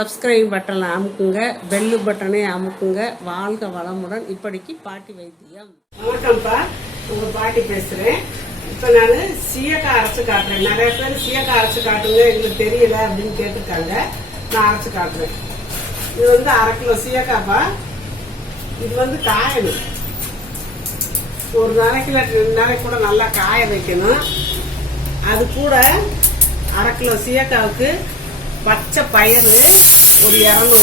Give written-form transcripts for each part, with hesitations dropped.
Subscribe பட்டனை அமுக்குங்க, bell பட்டனை அமுக்குங்க. வாழ்க வளமுடன். இப்படிக்கு பாட்டி வைத்தியம். வணக்கம்ப்பா, உங்க பாட்டி பேசுறேன். இப்ப நான் சீயக்காய் அரைச்சு காட்டுறேன். நிறைய பேர் சீயக்காய் அரைச்சு காட்டுங்க, எங்களுக்கு தெரியல அப்படின்னு கேட்டிருக்காங்க. நான் அரைச்சு காட்டுறேன். இது வந்து 1/2 கிலோ சீயக்காய்ப்பா. இது வந்து காயணும். ஒரு நாளைக்கு 2 நாளைக்கு கூட நல்லா காய வைக்கணும். அது கூட 1/2 கிலோ சீயக்காவுக்கு பச்சை பயிறு ஒரு 200,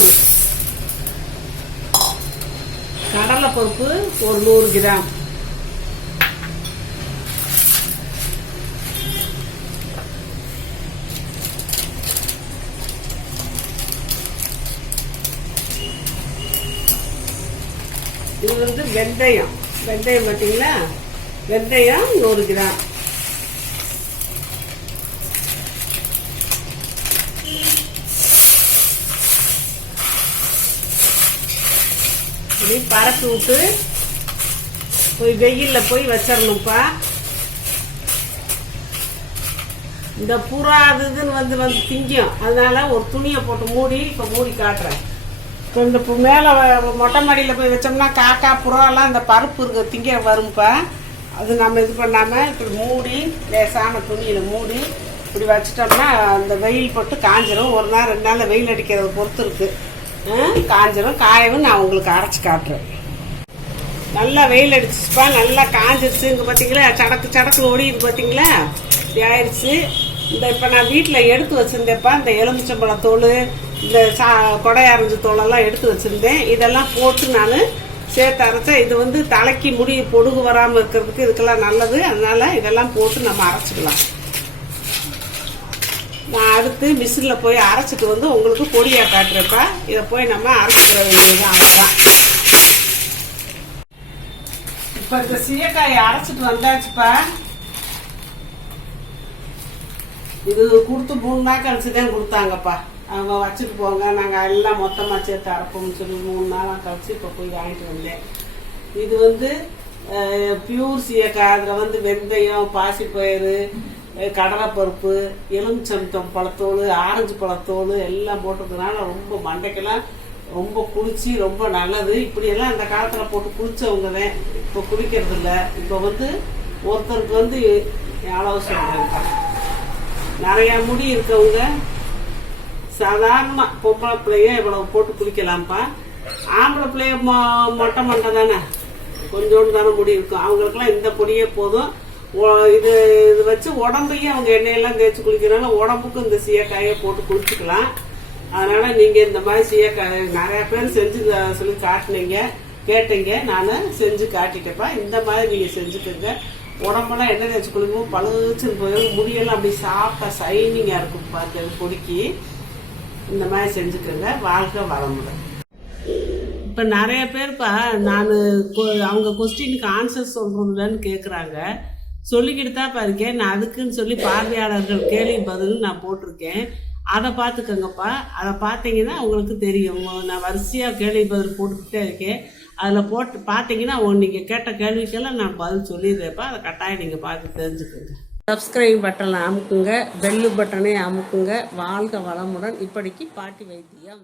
கடலைப்பருப்பு ஒரு 100 கிராம், இது வந்து வெந்தயம் பார்த்தீங்களா, வெந்தயம் 100 கிராம், இப்படி பரப்பி விட்டு போய் வெயில்ல போய் வச்சிடணும்ப்பா. இந்த புறா அதுன்னு வந்து திங்கும், அதனால ஒரு துணியை போட்டு மூடி மூடி காட்டுறேன். இப்போ இந்த மேலே மொட்டை மாடியில் போய் வச்சோம்னா காக்கா புறாலாம் இந்த பருப்பு இருக்க திங்க வரும்ப்பா. அது நம்ம இது பண்ணாமல் இப்படி மூடி லேசான துணியில் மூடி இப்படி வச்சிட்டோம்னா அந்த வெயில் போட்டு காஞ்சிரும். 1 நாள் 2 நாளில் வெயில் அடிக்கிறத பொறுத்து இருக்கு, காஞ்சிரும். காயவும் நான் உங்களுக்கு அரைச்சி காட்டுறேன். நல்லா வெயில் அடிச்சுப்பா, நல்லா காஞ்சிருச்சு. இங்கே பார்த்தீங்களா சடக்கு ஓடிது பார்த்தீங்களா, இப்படி ஆயிடுச்சு. இந்த இப்போ நான் வீட்டில் எடுத்து வச்சுருந்தேன்ப்பா, இந்த எலுமிச்சம்பழம் தோல், இந்த கொடையரைஞ்ச தோலெல்லாம் எடுத்து வச்சுருந்தேன். இதெல்லாம் போட்டு நான் சேர்த்து அரைச்சேன். இது வந்து தலைக்கு முடி பொடுகு வராமல் இருக்கிறதுக்கு இதுக்கெல்லாம் நல்லது. அதனால இதெல்லாம் போட்டு நம்ம அரைச்சிக்கலாம். நான் அடுத்து மிஷினில் போய் அரைச்சிட்டு வந்து உங்களுக்கு பொடியாக காட்டுறேன்ப்பா. இதை போய் நம்ம அரைச்சிக்கிற வேண்டியதுதான். அவ்வளோதான். இப்போ இந்த சீயக்காயை அரைச்சிட்டு வந்தாச்சுப்பா. இது கொடுத்து 3 நாள் கழிச்சு தான் கொடுத்தாங்கப்பா. அவங்க வச்சுட்டு போங்க, நாங்கள் எல்லாம் மொத்தமாக சேர்த்து அரைப்போம்னு சொல்லி 3 நாளாக கழிச்சு இப்போ போய் வாங்கிட்டு வந்தேன். இது வந்து பியூர் சீயக்காய். அதில் வந்து வெந்தயம், பாசிப்பயிறு, கடலைப்பருப்பு, எலுமிச்சம்பழம் பழத்தோல், ஆரஞ்சு பழத்தோல் எல்லாம் போட்டதுனால ரொம்ப மண்டைக்கெல்லாம் ரொம்ப குளிச்சு ரொம்ப நல்லது. இப்படியெல்லாம் அந்த காலத்தில் போட்டு குளிச்சவங்க தான் இப்போ குளிக்கிறது இல்லை. இப்போ வந்து ஒருத்தருக்கு வந்து அளவு சொல்கிறேன்ப்பா. நிறையா முடி இருக்கவங்க சாதாரணமாக பொம்பளை பிள்ளைய இவ்வளவு போட்டு குளிக்கலாம்ப்பா. ஆம்பளை பிள்ளைய மொட்டை மண்டை தானே, கொஞ்சோண்டு தானே முடி இருக்கும். அவங்களுக்குலாம் இந்த பொடியே போதும். இது வச்சு உடம்பையும் அவங்க எண்ணெயெல்லாம் தேய்ச்சி குளிக்கிறாங்க. உடம்புக்கும் இந்த சீயக்காயை போட்டு குளிச்சுக்கலாம். அதனால நீங்க இந்த மாதிரி சீயக்காய் நிறைய பேர் செஞ்சு சொல்லி காட்டினீங்க, கேட்டீங்க. நான் செஞ்சு காட்டிட்டேப்பா. இந்த மாதிரி நீங்க செஞ்சுக்கோங்க. உடம்பெல்லாம் எண்ணெய் தேய்ச்சி குளிக்கும், பழுச்சுன்னு போயிடும். முடியெல்லாம் அப்படி சாப்பிட்டா சைனிங்கா இருக்கும். பார்த்து பொடிக்கி இந்த மாதிரி செஞ்சுக்கோங்க. வாழ்க்கை வளமுடன். இப்போ நிறைய பேர்ப்பா நான் அவங்க கொஸ்டினுக்கு ஆன்சர் சொல்றதுலன்னு கேட்குறாங்க. சொல்லிக்கிட்டு தான் பாருக்கேன். நான் அதுக்குன்னு சொல்லி பார்வையாளர்கள் கேள்வி பதில் நான் போட்டிருக்கேன். அதை பார்த்துக்கோங்கப்பா. அதை பார்த்தீங்கன்னா உங்களுக்கு தெரியும். நான் வரிசையாக கேள்வி பதில் போட்டுக்கிட்டே இருக்கேன். அதில் போட்டு பார்த்தீங்கன்னா நீங்கள் கேட்ட கேள்விக்கெல்லாம் நான் பதில் சொல்லிடுறேன்ப்பா. அதை கட்டாயம் நீங்கள் பார்த்து தெரிஞ்சுக்கோங்க. சப்ஸ்கிரைப் பட்டனை அமுக்குங்க, பெல்லு பட்டனை அமுக்குங்க. வாழ்க வளமுடன். இப்படிக்கு பாட்டி வைத்தியம்.